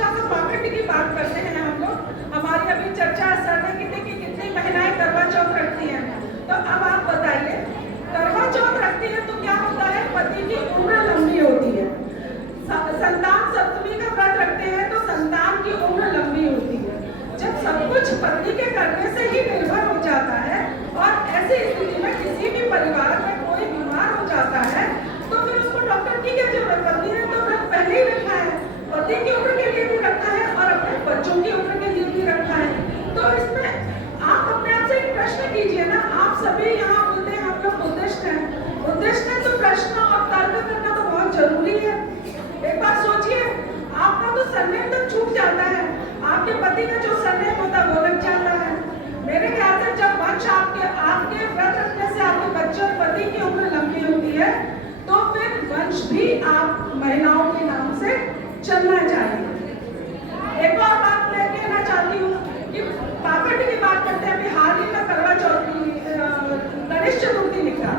अंधविश्वास और पाखंड की बात करते हैं हम लोग। हमारी अभी चर्चा सरने की कितनी महिलाएं करवा चौथ रखती हैं। तो अब आप बताइए, करवा चौथ रखती है तो क्या होता है? पति की उम्र लंबी होती है। संतान सप्तमी का व्रत रखते हैं तो संतान की उम्र लंबी होती है। जब सब कुछ पति के करने से ही निर्भर हो जाता है और ऐसी स्थिति में किसी भी परिवार में कोई बीमार हो जाता है तो फिर उसको डॉक्टर की क्या जरूरत पड़ती है? तो व्रत पहले ही रखा है, पति की उम्र के लिए भी रखा है और अपने बच्चों की उम्र के लिए भी रखा है। तो इसमें आप अपने आप से एक प्रश्न कीजिए ना। आप सभी यहाँ बोलते हैं हम लोग बुद्धिस्ट हैं, बुद्धिस्ट हैं तो प्रश्न और तर्क करना तो बहुत जरूरी है। एक बार सोचिए, आपका तो सरनेम तक छूट जाता है, आपके पति का जो सरनेम होता है वो लग जाता है। मेरे ख्याल से जब वंश आपके व्रत रखने से आपके बच्चे और पति की उम्र लंबी होती है तो फिर वंश भी आप महिलाओं के नाम से चलना चाहिए। एक और बात मैं कहना चाहती हूँ कि पाखंड की बात करते हैं। अभी हाल ही में करवा चौथ की गणेश चतुर्थी निकला,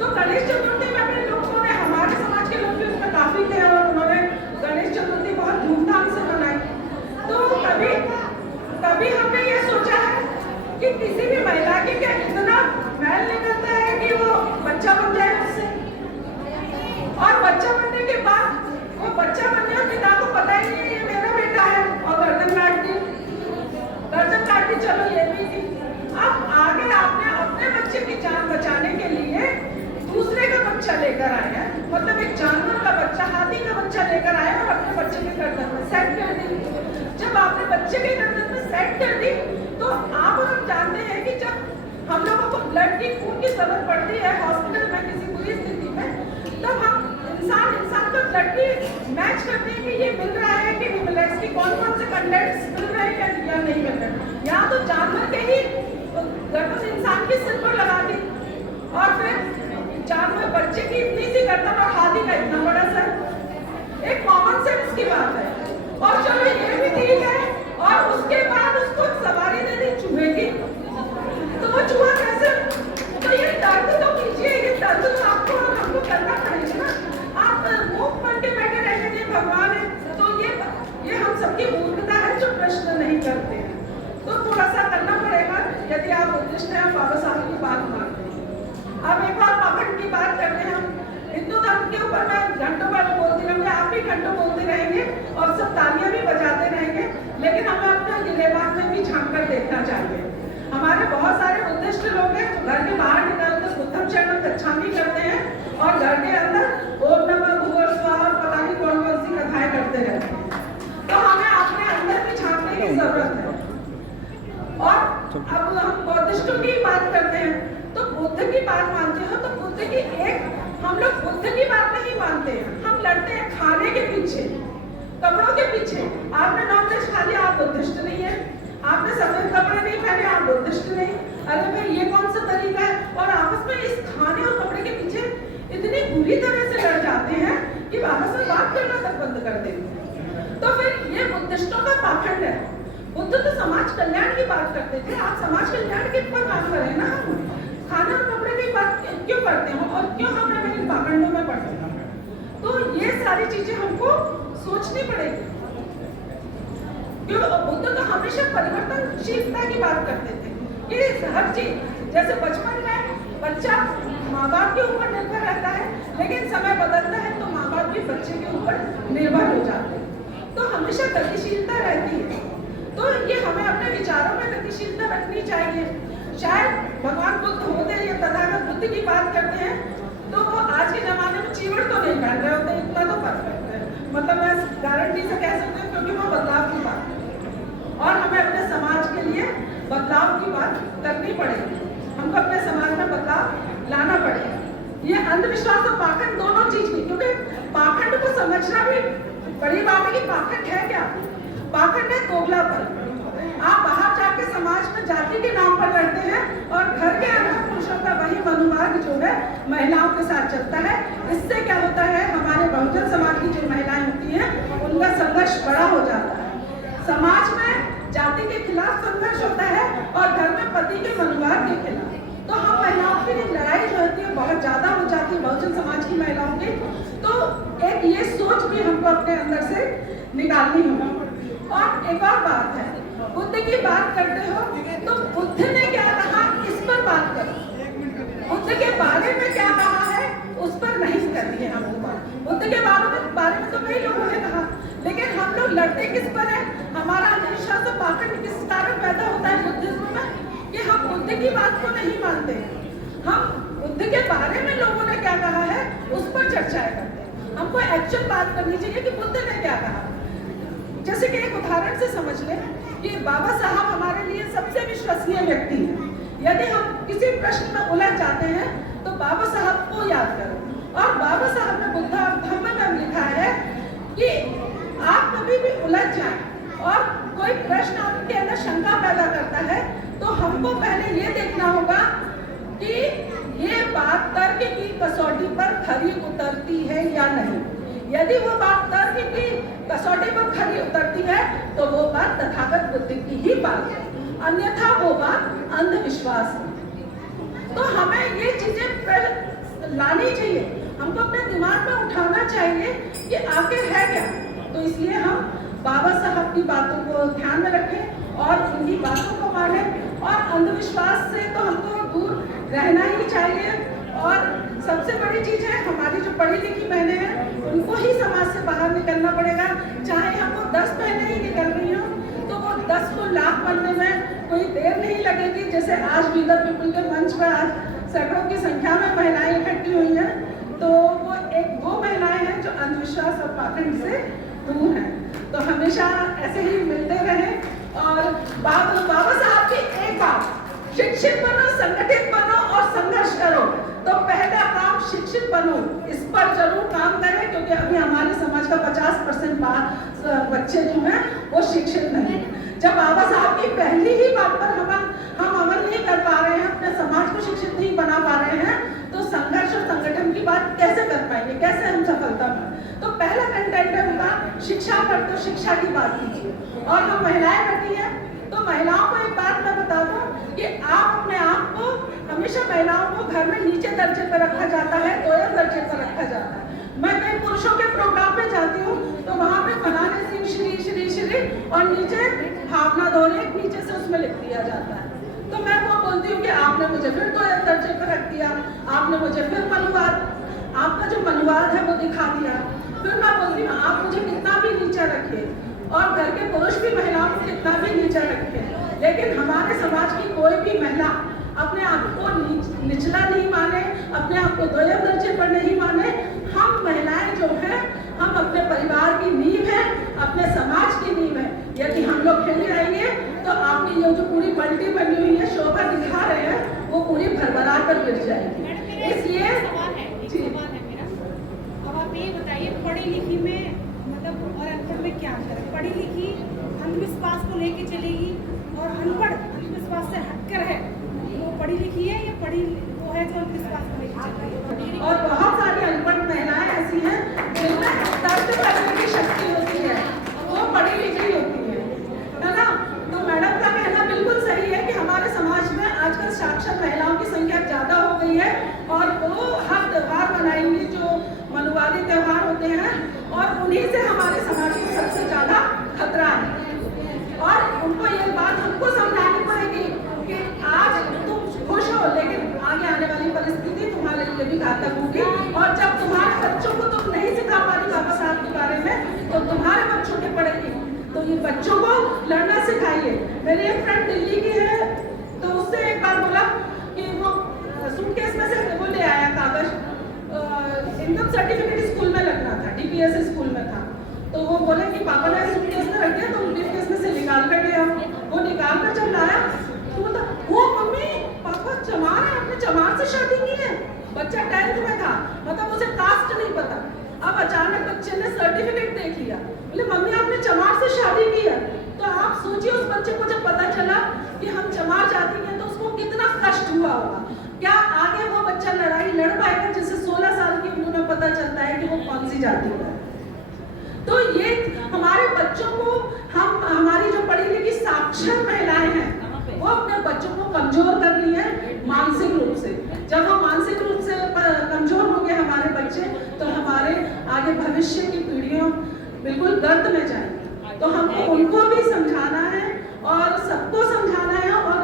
तो गणेश चतुर्थी में भी लोगों ने, हमारे समाज के लोग भी उसमें काफी थे और उन्होंने गणेश चतुर्थी बहुत धूमधाम से मनाई। तो कभी हमने ये सोचा है कि किसी भी महिला के क्या इतना मैल निकलता है कि वो बच्चा बन जाए उससे, और बच्चा बनने के बाद वो बच्चा बनने और पिता को पता ही नहीं ये मेरा बेटा है और गर्दन काट दी, चलो ये भी थी। अब आगे आपने अपने बच्चे की जान बचाने के लिए दूसरे का बच्चा लेकर आए हैं, मतलब एक जानवर का बच्चा, हाथी का बच्चा लेकर आए और अपने बच्चे के गर्दन में सेट कर दी। जब आपने बच्चे के गर्दन में सेट कर दी तो आप और हम जानते हैं कि जब हम लोगों को ब्लड की, खून की जरूरत पड़ती है हॉस्पिटल में किसी बुरी स्थिति में, तब हम इंसान का ब्लड की मैच करते हैं कि ये मिल रहा है कि नहीं मिल रहा है, इसकी कौन कौन से कंटेंट्स मिल रहे हैं या नहीं मिल रहे। या तो जानवर के ही गर्दन इंसान के सिर पर लगा दी और फिर जानवर बच्चे की इतनी सी गर्दन और हाथी का इतना बड़ा सर, एक कॉमन सेंस की बात है। और चलो ये भी ठीक है, और उसके बाद उसको सवारी दे दी चूहे की, तो वो चूहा कैसे? तो ये दर्द तो कीजिए, ये दर्द तो आपको और हमको करना पड़ेगा ना। आप मुंह बन के बैठे रहने दें भगवान है, तो ये हम सबकी मूर्खता है जो प्रश्न नहीं करते हैं। तो थोड़ा सा करना पड़ेगा यदि आप बुद्धिस्ट हैं, बाबा साहब की बात मानते हैं। अब एक और पाखंड की बात करते हैं हम। हिंदू धर्म के ऊपर मैं घंटों पर बोलती रहूंगी, आप भी घंटों बोलते रहेंगे और सब तालियां भी बजाते रहेंगे, लेकिन हमें अपने गिलेबान में भी झांक कर देखना चाहिए। हमारे बहुत सारे बुद्धिस्ट लोग हैं जो घर के बाहर निकलकर बुद्धम चरण गच्छामि करते हैं और घर के अंदर ओम नमः भूर्भुवः स्वाहा पता नहीं कौन कौन सी कथाएं करते रहते हैं। तो हमें अपने अंदर भी झांकने की जरूरत है। और अब हम बौद्धिस्टों की बात करते हैं, तो बुद्ध की बात मानते हो तो बुद्ध की एक, हम लोग बुद्ध की बात नहीं मानते हैं, हम लड़ते हैं खाने के पीछे, कपड़ों के पीछे। आपने नॉनवेज खा लिया, आप बुद्धिस्ट नहीं है। आपने सफेद कपड़े नहीं पहने, आप बुद्धिस्ट नहीं। अरे भाई ये कौन सा तरीका है? और आपस में इस खाने और कपड़े के पीछे इतनी बुरी तरह से लड़ जाते हैं कि आपस में बात करना तक बंद कर देते हैं। तो फिर ये बुद्धिस्टों का पाखंड है। बुद्ध तो समाज कल्याण की बात करते थे, आप समाज कल्याण के ऊपर बात करें ना। हम खाने और कपड़े की बात क्यों करते हैं और क्यों हम इन पाखंडों में पड़ते हैं? तो ये सारी चीजें हमको सोचनी पड़ेगी। क्यों बुद्ध तो हमेशा परिवर्तनशीलता की बात करते थे कि हर चीज, जैसे बचपन में बच्चा माँ बाप के ऊपर निर्भर रहता है, लेकिन समय बदलता है तो माँ बाप भी बच्चे के ऊपर निर्भर हो जाते हैं। तो हमेशा गतिशीलता रहती है। तो ये हमें अपने विचारों में गतिशीलता रखनी चाहिए। शायद भगवान बुद्ध होते हैं या तथागत बुद्ध की बात करते हैं तो वो आज के जमाने में चीवड़ तो नहीं पहन रहे होते, इतना तो परफेक्ट है, मतलब मैं गारंटी से कह सकती हूँ, क्योंकि वो बदलाव की बात है और हमें अपने समाज के लिए बदलाव की बात करनी पड़ेगी। हमको अपने समाज में बदलाव लाना पड़ेगा। ये अंधविश्वास और पाखंड दोनों चीज की, क्योंकि पाखंड को समझना भी बड़ी बात है कि पाखंड है क्या। पाखंड है दोगलापन। आप बाहर जाके समाज में जाति के नाम पर लड़ते हैं और घर के अंदर पुरुषों का वही मनोभाव जो है महिलाओं के साथ चलता है। इससे क्या होता है, हमारे बहुजन समाज की जो महिलाएं होती हैं उनका संघर्ष बड़ा हो जाता है। समाज में जाति के खिलाफ संघर्ष होता है और घर में पति के मनोभाव के खिलाफ। तो हम महिलाओं की लड़ाई जो होती है बहुत ज्यादा हो जाती है बहुजन समाज की महिलाओं की। तो एक ये सोच भी हमको अपने अंदर से निकालनी होगी। और एक और बात है, बुद्ध की बात करते हो तो बुद्ध ने क्या कहा इस पर बात करो। बुद्ध के बारे में क्या कहा है उस पर नहीं करनी है हमको बात। बुद्ध के बारे में तो कई लोगों ने कहा, लेकिन हम लोग लड़ते किस पर है? हमारा अंधविश्वास तो पाखंड किस कारण पैदा होता है बुद्धिज्म में कि हम बुद्ध की बात को नहीं मानते। हम बुद्ध के बारे में लोगों ने क्या कहा है उस पर चर्चाएं करते हैं। हमको एक्चुअल बात करनी चाहिए कि बुद्ध ने क्या कहा। जैसे कि एक उदाहरण से समझ लें कि बाबा साहब हमारे लिए सबसे विश्वसनीय व्यक्ति हैं। यदि हम किसी प्रश्न में उलझ जाते हैं तो बाबा साहब को याद करो। और बाबा साहब ने बुद्ध धम्म में लिखा है कि आप कभी भी उलझ जाएं और कोई प्रश्न आपके अंदर शंका पैदा करता है तो हमको पहले ये देखना होगा कि ये बात तर्क की कसौटी पर खरी उतरती है या नहीं। यदि वो बात तर्क की कसौटी पर खरी उतरती है तो वो बात तथागत बुद्ध की ही बात है, अन्यथा वो बात अंधविश्वास है। तो हमें ये चीजें लानी चाहिए, हमको अपने दिमाग में उठाना चाहिए कि आखिर है क्या। तो इसलिए हम बाबा साहब की बातों को ध्यान में रखें और उनकी बातों को मानें और अंधविश्वास से तो हमको दूर रहना ही चाहिए। और सबसे बड़ी चीज है हमारी जो पढ़ी लिखी बहनें हैं उनको ही समाज से बाहर निकलना पड़ेगा। चाहे हमको 10 बहनें ही निकल रही हो तो वो 10 को लाख बनने में कोई देर नहीं लगेगी। जैसे आज वीदर पीपल के मंच पर आज सैकड़ों की संख्या में महिलाएं इकट्ठी हुई हैं, तो वो महिलाएं हैं जो अंधविश्वास और पाखंड से दूर हैं। तो हमेशा ऐसे ही मिलते रहें। और बाबा साहब की एक बात, शिक्षित बनो, संगठित बनो और संघर्ष करो। तो पहला काम शिक्षित बनो, इस पर जरूर काम करें क्योंकि अभी हमारे समाज का 50% बच्चे जो हैं वो शिक्षित नहीं। जब बाबा साहब की पहली ही बात पर हम अमल नहीं कर पा रहे हैं, अपने समाज को शिक्षित नहीं बना पा रहे हैं, तो संघर्ष और संगठन की बात कैसे कर पाएंगे, कैसे हम सफलता पाएंगे। तो पहला कंटेंट है उनका शिक्षा पर, तो शिक्षा की बात कीजिए। और हम महिलाएं बैठी हैं तो महिलाओं को एक बात मैं बता दूं कि आप अपने आप को हमेशा, महिलाओं को घर में नीचे दर्जे पर रखा जाता है, दोयम दर्जे पर रखा जाता है। मैं कई पुरुषों के प्रोग्राम पे जाती हूँ तो वहाँ पे बनाने सिंह श्री श्री श्री और नीचे भावना दोहरे नीचे से उसमें लिख दिया जाता है। तो मैं वो बोलती हूँ कि आपने मुझे फिर दोयम दर्जे पर रख दिया, आपने मुझे फिर मनुवाद, आपका जो मनुवाद है वो दिखा दिया। फिर मैं बोलती हूँ आप मुझे कितना भी नीचा रखिए और घर के पुरुष भी महिलाओं को कितना भी नीचा रखे, लेकिन हमारे समाज की कोई भी महिला अपने आप को निचला नहीं माने, अपने आप को दोयम दर्जे पर नहीं माने। हम महिलाएं जो हैं हम अपने परिवार की नींव है, अपने समाज की नींव है। यदि हम लोग खेल जाएंगे तो आपकी ये जो पूरी पलटी बनी हुई है, शोभा दिखा रहे हैं, वो पूरी भरभरा कर गिर जाएगी। इसलिए अब आप ये बताइए पढ़ी लिखी में मतलब और अनपढ़ में क्या अंतर है? पढ़ी लिखी अंधविश्वास को लेके चलेगी और अनपढ़ अंधविश्वास से हटकर है, वो पढ़ी लिखी है या वो है जो अंधविश्वास को लेके चल रही है। और बहुत सारी अनपढ़ महिलाएं ऐसी हैं जिनमें तर्क करने की शक्ति होती है, वो पढ़ी लिखी होती है ना। तो मैडम का कहना बिल्कुल सही है कि हमारे समाज में आजकल साक्षर महिलाओं की संख्या ज्यादा हो गई है और वो हर त्योहार मनाएंगी जो मनुवादी त्योहार होते हैं और उन्हीं से हमारे समाज को सबसे ज्यादा खतरा है। और उनको ये बात हमको समझानी पड़ेगी कि आज तुम खुश हो लेकिन आगे आने वाली परिस्थिति तुम्हारे लिए भी घातक होगी। और जब तुम्हारे बच्चों को तुम नहीं सिखा पा रही बाबा साहब के बारे में तो तुम्हारे बच्चों के पड़ेगी। तो ये बच्चों को लड़ना सिखाइए। मेरी एक फ्रेंड दिल्ली की है तो उससे एक बार बोला कि वो सूटकेस में से वो ले आया कागज, इनकम सर्टिफिकेट स्कूल में लगना था, डीपीएस स्कूल में था। तो वो बोले कि पापा ने सूटकेस में रख दिया, तुम सूटकेस में से निकाल कर ले आओ। वो निकाल कर जब लाया तो बोलता वो मम्मी पापा चमार है, आपने चमार से शादी की है। बच्चा 10th में था, मतलब उसे कास्ट नहीं पता। अब अचानक बच्चे ने सर्टिफिकेट देख लिया, बोले मम्मी आपने चमार से शादी की है। तो आप सोचिए उस बच्चे को जब पता चला कि हम चमार जाति के तो उसको कितना कष्ट हुआ होगा। क्या आगे वो बच्चा लड़ाई लड़ पाएगा जिसे 16 साल की उम्र में पता चलता है कि वो कौन सी जाति है। तो ये हमारे बच्चों को हमारी जो पढ़ी लिखी साक्षर महिलाएं हैं वो अपने बच्चों को कमजोर कर रही है मानसिक रूप से। जब हम मानसिक रूप से कमजोर हो गए हमारे बच्चे तो हमारे आगे भविष्य की पीढ़ियों बिल्कुल गर्त में जाएंगे। तो हमको उनको भी समझाना है और सबको समझाना है और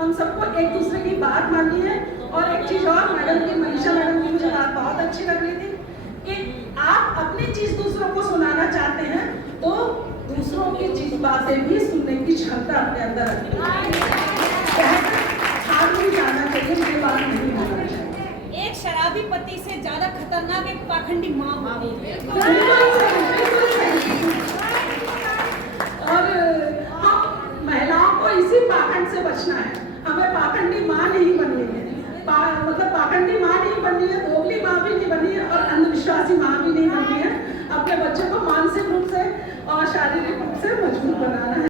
हम सबको एक दूसरे की बात माननी है। और एक चीज और मैडम की, मनीषा मैडम की मुझे बात बहुत अच्छी लग रही थी कि आप अपनी चीज दूसरों को सुनाना चाहते हैं तो दूसरों की चीज बातें भी सुनने की क्षमता अपने अंदर रखनी जाना चाहिए, मुझे बात नहीं मानना चाहिए। एक शराबी पति से ज्यादा खतरनाक एक पाखंडी माँ होती है। बिल्कुल सही। और हम महिलाओं को इसी पाखंड से बचना है, हमें पाखंडी माँ नहीं बननी है, मतलब पाखंडी माँ नहीं बननी है, दोगली माँ भी नहीं बननी है और अंधविश्वासी माँ भी नहीं बननी है। अपने बच्चों को मानसिक रूप से और शारीरिक रूप से मजबूत बनाना है।